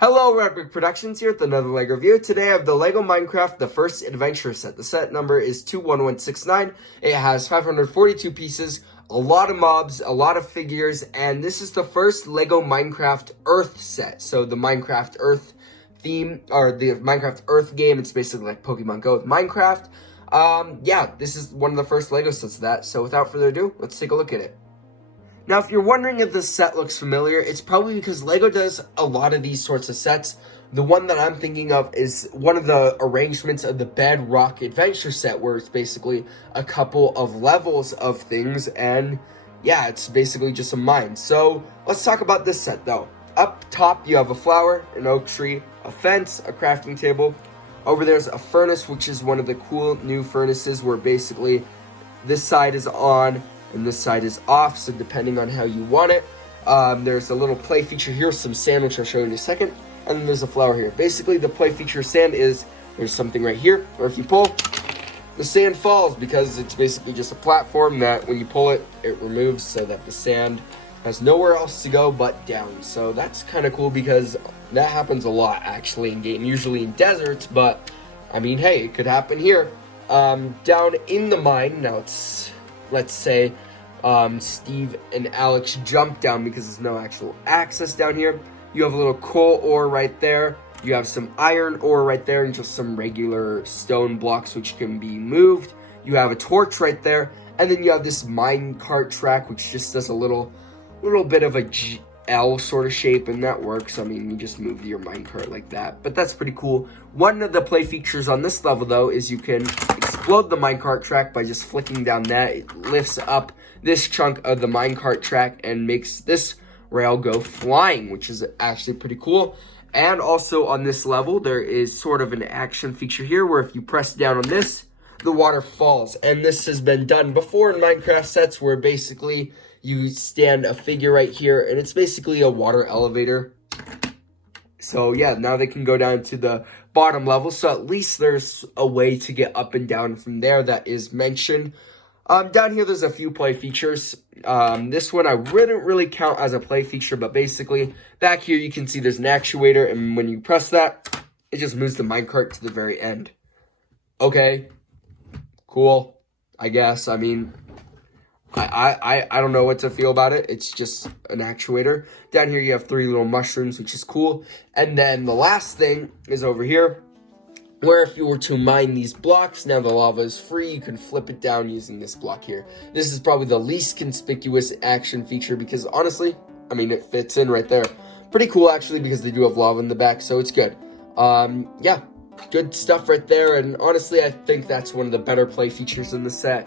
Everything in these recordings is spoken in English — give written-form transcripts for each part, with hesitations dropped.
Hello, Rubix Productions here with another LEGO review. Today I have the LEGO Minecraft, the first adventure set. The set number is 21169. It has 542 pieces, a lot of mobs, a lot of figures, and this is the first LEGO Minecraft Earth set. So the Minecraft Earth theme, or the Minecraft Earth game, it's basically like Pokemon Go with Minecraft. Yeah, this is one of the first LEGO sets of that. So without further ado, let's take a look at it. Now, if you're wondering if this set looks familiar, it's probably because LEGO does a lot of these sorts of sets. The one that I'm thinking of is one of the arrangements of the Bedrock Adventure set, where it's basically a couple of levels of things, and yeah, it's basically just a mine. So, let's talk about this set, though. Up top, you have a flower, an oak tree, a fence, a crafting table. Over there's a furnace, which is one of the cool new furnaces, where basically this side is on, and this side is off, so depending on how you want it. There's a little play feature here, some sand, which I'll show you in a second, and then there's a flower here. Basically, the play feature sand is, there's something right here, where if you pull, the sand falls, because it's basically just a platform that when you pull it, it removes, so that the sand has nowhere else to go but down. So that's kind of cool, because that happens a lot, actually, in game, usually in deserts, but, I mean, hey, it could happen here. Down in the mine, now it's, let's say Steve and Alex jump down because there's no actual access down here. You have a little coal ore right there. You have some iron ore right there and just some regular stone blocks which can be moved. You have a torch right there. And then you have this mine cart track which just does a little bit of a L sort of shape, and that works. I mean, you just move your minecart like that, but that's pretty cool. One of the play features on this level, though, is you can explode the minecart track by just flicking down that. It lifts up this chunk of the minecart track and makes this rail go flying, which is actually pretty cool. And also on this level, there is sort of an action feature here where if you press down on this, the water falls. And this has been done before in Minecraft sets, where basically you stand a figure right here, and it's basically a water elevator. So yeah, now they can go down to the bottom level, so at least there's a way to get up and down from there that is mentioned. Down here, there's a few play features. This one I wouldn't really count as a play feature, but basically, back here you can see there's an actuator, and when you press that, it just moves the minecart to the very end. Okay, cool, I guess. I mean, I don't know what to feel about it. It's just an actuator. Down here you have 3 little mushrooms, which is cool. And then the last thing is over here, where if you were to mine these blocks, now the lava is free, you can flip it down using this block here. This is probably the least conspicuous action feature because honestly, I mean, it fits in right there. Pretty cool actually, because they do have lava in the back, so it's good. Yeah, good stuff right there, and honestly, I think that's one of the better play features in the set.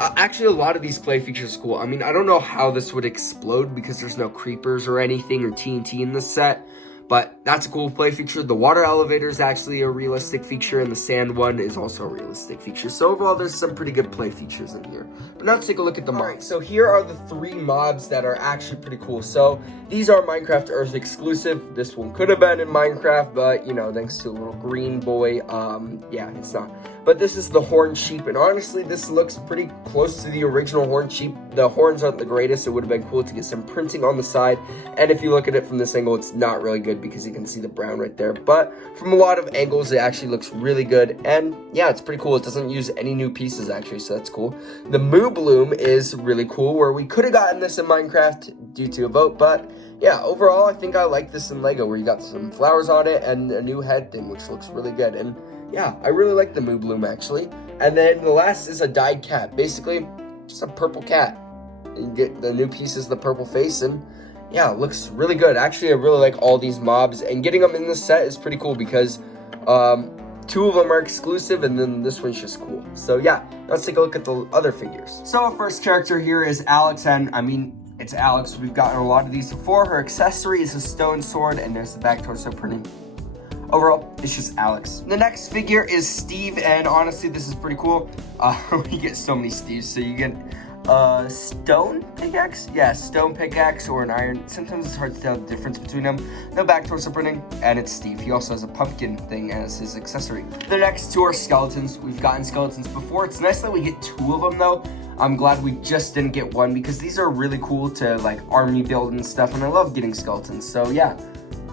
Actually, a lot of these play features are cool. I mean, I don't know how this would explode because there's no creepers or anything or TNT in this set, but that's a cool play feature. The water elevator is actually a realistic feature, and the sand one is also a realistic feature. So overall, there's some pretty good play features in here. But now let's take a look at the mobs. So here are the 3 mobs that are actually pretty cool. So these are Minecraft Earth exclusive. This one could have been in Minecraft, but you know, thanks to a little green boy, yeah, it's not. But this is the horned sheep, and honestly, this looks pretty close to the original horned sheep. The horns aren't the greatest. It would have been cool to get some printing on the side, and if you look at it from this angle, it's not really good because you can see the brown right there. But from a lot of angles, it actually looks really good, and yeah, it's pretty cool. It doesn't use any new pieces, actually, so that's cool. The Moo Bloom is really cool, where we could have gotten this in Minecraft due to a vote, but yeah, overall, I think I like this in LEGO, where you got some flowers on it and a new head thing, which looks really good. And yeah, I really like the Moo Bloom, actually. And then the last is a dyed cat. Basically, just a purple cat. You get the new pieces, the purple face, and yeah, it looks really good. Actually, I really like all these mobs, and getting them in this set is pretty cool because 2 of them are exclusive, and then this one's just cool. So yeah, let's take a look at the other figures. So our first character here is Alex, and I mean, it's Alex. We've gotten a lot of these before. Her accessory is a stone sword, and there's the back torso printing. Overall, it's just Alex. The next figure is Steve, and honestly, this is pretty cool. We get so many Steves. So you get stone pickaxe? Yeah, stone pickaxe or an iron. Sometimes it's hard to tell the difference between them. No back torso printing, and it's Steve. He also has a pumpkin thing as his accessory. The next 2 are skeletons. We've gotten skeletons before. It's nice that we get 2 of them, though. I'm glad we just didn't get 1 because these are really cool to like army build and stuff, and I love getting skeletons. So yeah,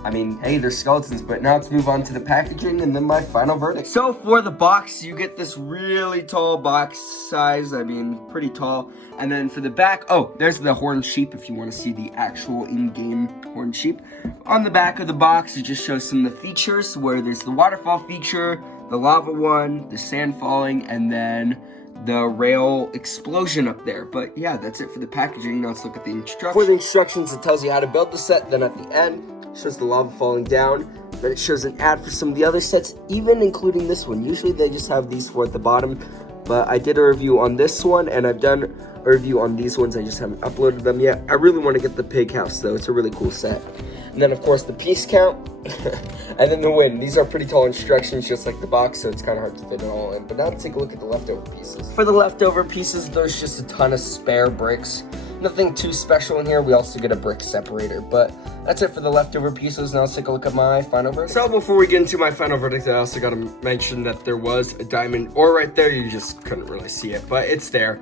I mean, hey, they're skeletons, but now let's move on to the packaging and then my final verdict. So for the box, you get this really tall box size, I mean, pretty tall. And then for the back, oh, there's the horned sheep if you want to see the actual in-game horned sheep. On the back of the box, it just shows some of the features where there's the waterfall feature, the lava one, the sand falling, and then the rail explosion up there. But yeah, that's it for the packaging. Now let's look at the instructions. For the instructions, it tells you how to build the set. Then at the end, it shows the lava falling down. Then it shows an ad for some of the other sets, even including this one. Usually they just have these four at the bottom, but I did a review on this one, and I've done a review on these ones. I just haven't uploaded them yet. I really want to get the pig house though. It's a really cool set. And then of course the piece count, and then the win. These are pretty tall instructions, just like the box, so it's kind of hard to fit it all in. But now let's take a look at the leftover pieces. For the leftover pieces, there's just a ton of spare bricks. Nothing too special in here. We also get a brick separator, but that's it for the leftover pieces. Now let's take a look at my final verdict. So before we get into my final verdict, I also got to mention that there was a diamond ore right there. You just couldn't really see it, but it's there.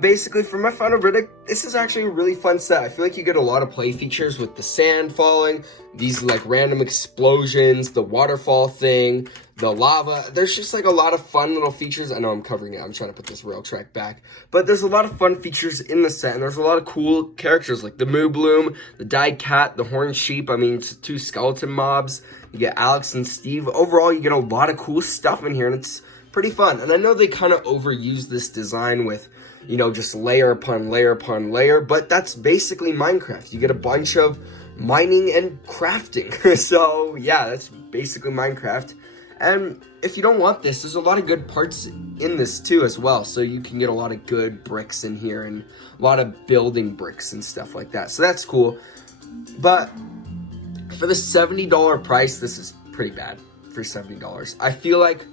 Basically for my final verdict, this is actually a really fun set. I feel like you get a lot of play features with the sand falling, these like random explosions, the waterfall thing, the lava. There's just like a lot of fun little features. I know I'm covering it. I'm trying to put this rail track back, but there's a lot of fun features in the set, and there's a lot of cool characters like the Moo Bloom, the dyed cat, the horned sheep. I mean, it's two skeleton mobs. You get Alex and Steve. Overall, you get a lot of cool stuff in here, and it's pretty fun. And I know they kind of overuse this design with, you know, just layer upon layer upon layer, but that's basically Minecraft. You get a bunch of mining and crafting. So yeah, that's basically Minecraft. And if you don't want this, there's a lot of good parts in this too as well. So you can get a lot of good bricks in here and a lot of building bricks and stuff like that. So that's cool. But for the $70 price, this is pretty bad for $70. I feel like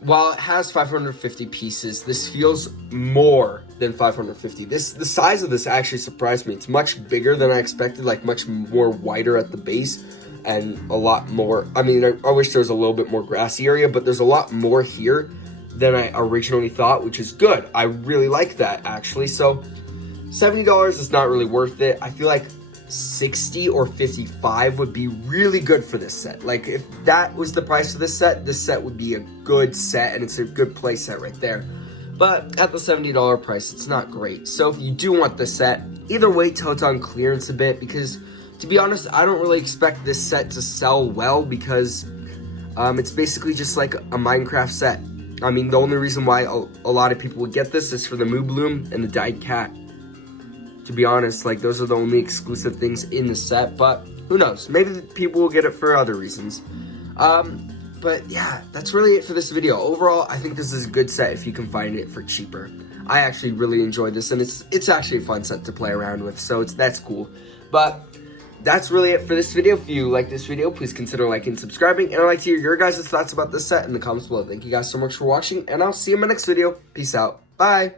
while it has 550 pieces, this feels more than 550. The size of this actually surprised me. It's much bigger than I expected, like much more wider at the base and a lot more. I mean, I wish there was a little bit more grassy area, but there's a lot more here than I originally thought, which is good. I really like that actually. So $70 is not really worth it. I feel like 60 or 55 would be really good for this set. Like if that was the price of this set would be a good set, and it's a good play set right there. But at the $70 price, it's not great. So if you do want this set, either wait till it's on clearance a bit, because to be honest, I don't really expect this set to sell well, because it's basically just like a Minecraft set. I mean, the only reason why a lot of people would get this is for the Moo Bloom and the dyed cat. To be honest, like those are the only exclusive things in the set, but who knows? Maybe people will get it for other reasons. But yeah, that's really it for this video. Overall, I think this is a good set if you can find it for cheaper. I actually really enjoyed this, and it's actually a fun set to play around with, so that's cool. But that's really it for this video. If you like this video, please consider liking and subscribing, and I'd like to hear your guys' thoughts about this set in the comments below. Thank you guys so much for watching, and I'll see you in my next video. Peace out. Bye.